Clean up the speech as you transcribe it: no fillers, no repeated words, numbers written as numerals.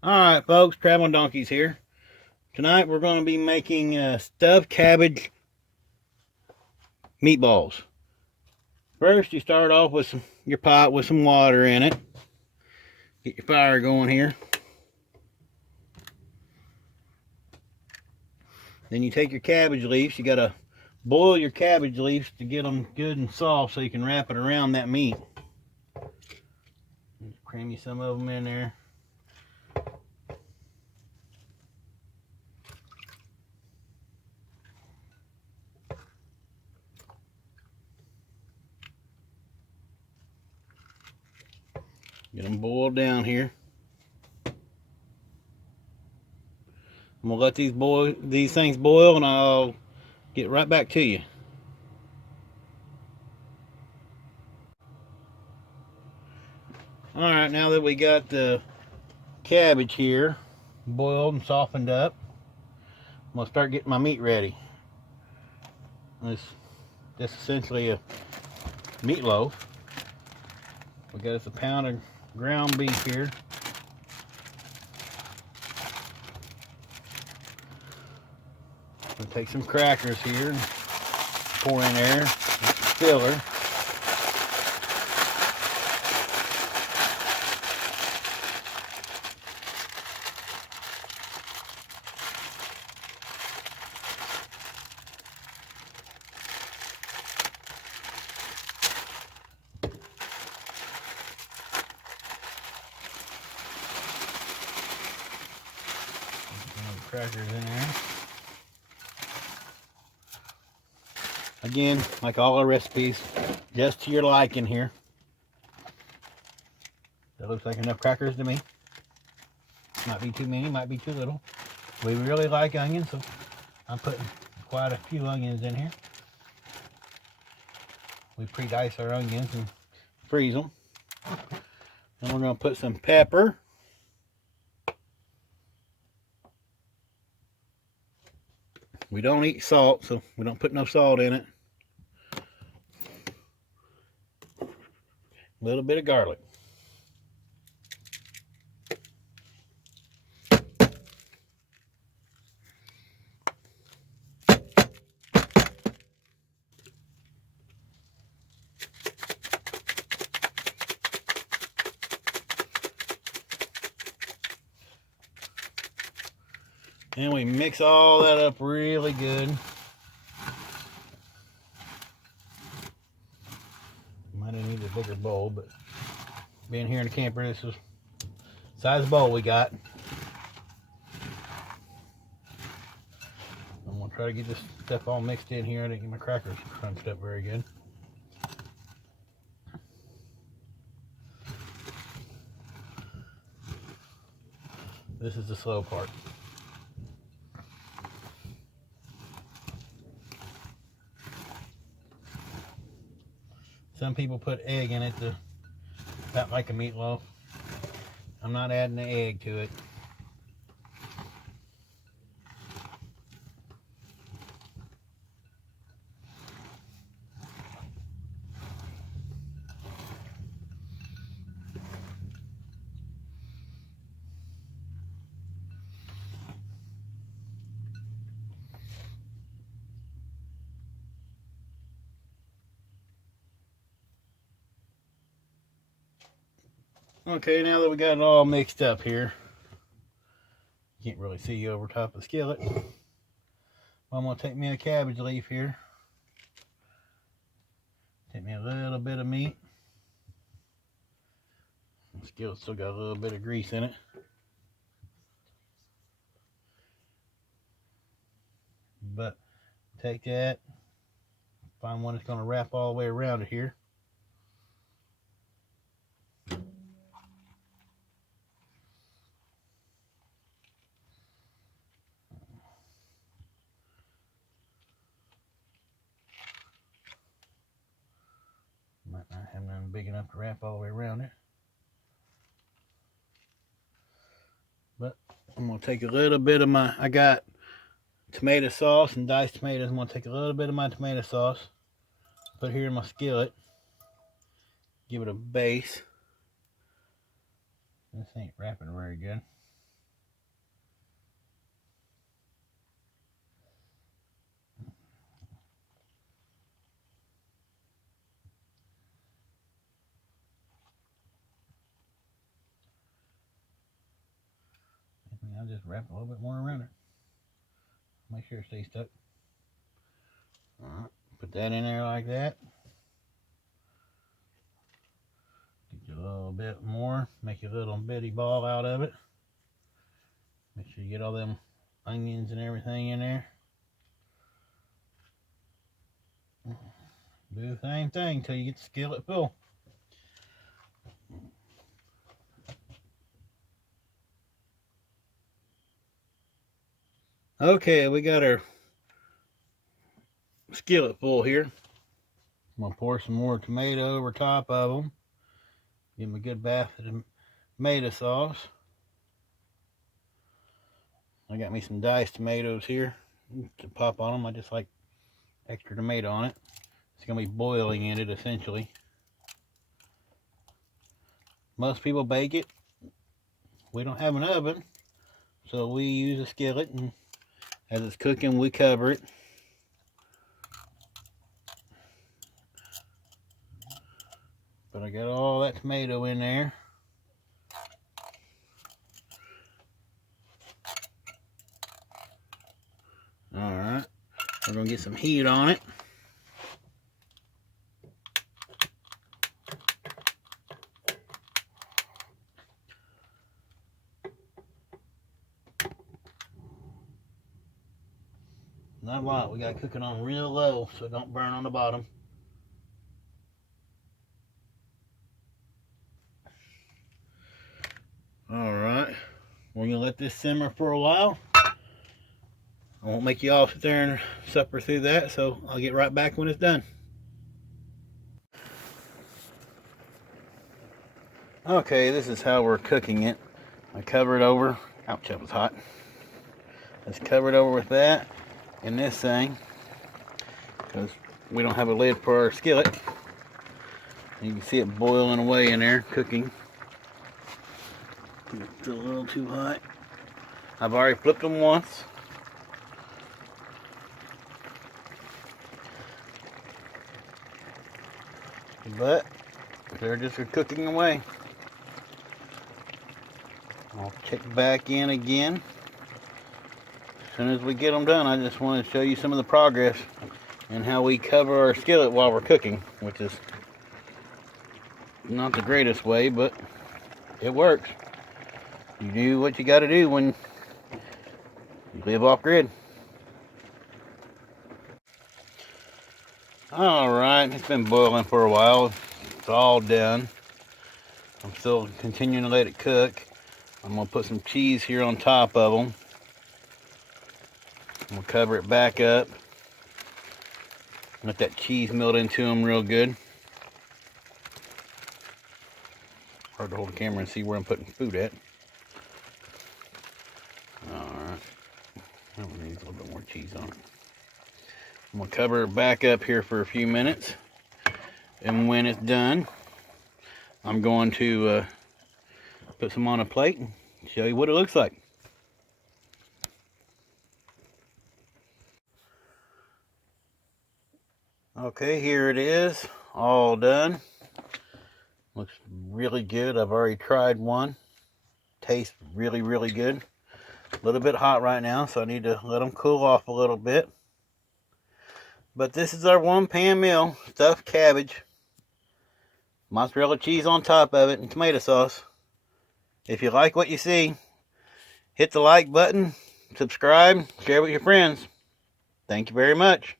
Alright folks, Traveling Donkeys here. Tonight we're going to be making stuffed cabbage meatballs. First you start off with your pot with some water in it. Get your fire going here. Then you take your cabbage leaves. You got to boil your cabbage leaves to get them good and soft so you can wrap it around that meat. Cram you some of them in there. Get them boiled down here. I'm gonna let these things boil, and I'll get right back to you. All right, now that we got the cabbage here boiled and softened up, I'm gonna start getting my meat ready. This essentially a meatloaf. We got us a pound of ground beef here. We'll take some crackers here and pour in there, filler. Crackers in there. Again, like all our recipes, just to your liking here. That looks like enough crackers to me. Might be too many, might be too little. We really like onions, so I'm putting quite a few onions in here. We pre-dice our onions and freeze them. Then we're going to put some pepper. We don't eat salt, so we don't put no salt in it. A little bit of garlic. And we mix all that up really good. Might have needed a bigger bowl, but being here in the camper, this is the size bowl we got. I'm gonna try to get this stuff all mixed in here. I didn't get my crackers crunched up very good. This is the slow part. Some people put egg in it to not like a meatloaf. I'm not adding the egg to it. Okay, now that we got it all mixed up here, you can't really see over top of the skillet. I'm going to take me a cabbage leaf here. Take me a little bit of meat. The skillet still got a little bit of grease in it. But take that, find one that's going to wrap all the way around it here. Might not have none big enough to wrap all the way around it. But I'm going to take a little bit of I got tomato sauce and diced tomatoes. I'm going to take a little bit of my tomato sauce, put it here in my skillet, give it a base. This ain't wrapping very good. I'll just wrap a little bit more around it. Make sure it stays stuck. Alright, put that in there like that. Get you a little bit more. Make a little bitty ball out of it. Make sure you get all them onions and everything in there. Do the same thing until you get the skillet full. Okay, we got our skillet full here. I'm going to pour some more tomato over top of them. Give them a good bath of tomato sauce. I got me some diced tomatoes here to pop on them. I just like extra tomato on it. It's going to be boiling in it essentially. Most people bake it. We don't have an oven, so we use a skillet, and as it's cooking we cover it. But I got all that tomato in there. Alright, we're going to get some heat on it. Not a lot, we got to cook it on real low so it don't burn on the bottom. Alright, we're going to let this simmer for a while. I won't make you all sit there and suffer through that, so I'll get right back when it's done. Okay, this is how we're cooking it. I cover it over. Ouch, that was hot. Let's cover it over with that in this thing, because we don't have a lid for our skillet. You can see it boiling away in there, cooking. It's a little too hot. I've already flipped them once. But they're just cooking away. I'll check back in again as soon as we get them done. I just want to show you some of the progress and how we cover our skillet while we're cooking, which is not the greatest way, but it works. You do what you got to do when you live off grid. Alright, it's been boiling for a while. It's all done. I'm still continuing to let it cook. I'm going to put some cheese here on top of them. We'll cover it back up. Let that cheese melt into them real good. Hard to hold the camera and see where I'm putting food at. Alright. That one needs a little bit more cheese on it. I'm going to cover it back up here for a few minutes. And when it's done, I'm going to put some on a plate and show you what it looks like. Okay, here it is, all done. Looks really good. I've already tried one. Tastes really, really good. A little bit hot right now, so I need to let them cool off a little bit. But this is our one-pan meal, stuffed cabbage, mozzarella cheese on top of it, and tomato sauce. If you like what you see, hit the like button, subscribe, share with your friends. Thank you very much.